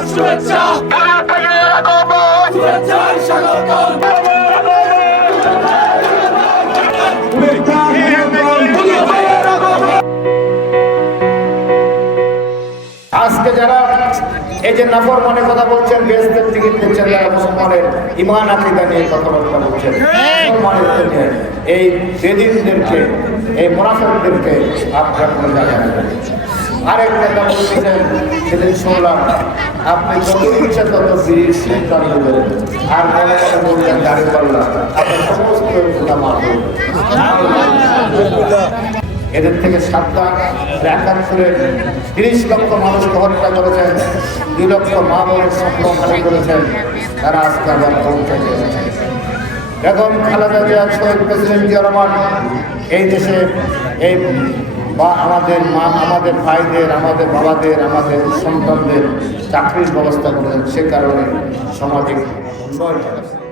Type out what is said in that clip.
left to a top. আজকে যারা এই যে নাফর মানে কথা বলছেন বেস্তের টিকিট দিচ্ছেন যারা মুসলমানের ইমান আকিদা নিয়ে কথাবার্তা বলছেন মুসলমানের নিয়ে এই বেদিনদেরকে এই মোনাফেকদেরকে আপনারা কোনো জায়গায় আরেক নেতা বলছিলেন সেদিন শুনলাম আপনি যত ইচ্ছা তত আর মনে মনে বললেন দাঁড়ি পাল্লা আপনার সমস্ত যাবে। এদের থেকে সাবধান একাত্তরের তিরিশ লক্ষ মানুষকে হত্যা করেছেন, দুই লক্ষ মা বোনের হানি করেছেন, তারা আজকে আবার পৌঁছে এখন খালেদা জিয়া, শহীদ প্রেসিডেন্ট জিয়া রহমান, এই দেশে এই বা আমাদের মা, আমাদের ভাইদের, আমাদের বাবাদের, আমাদের সন্তানদের চাকরির ব্যবস্থা করেছেন, সে কারণে সামাজিক উন্নয়ন।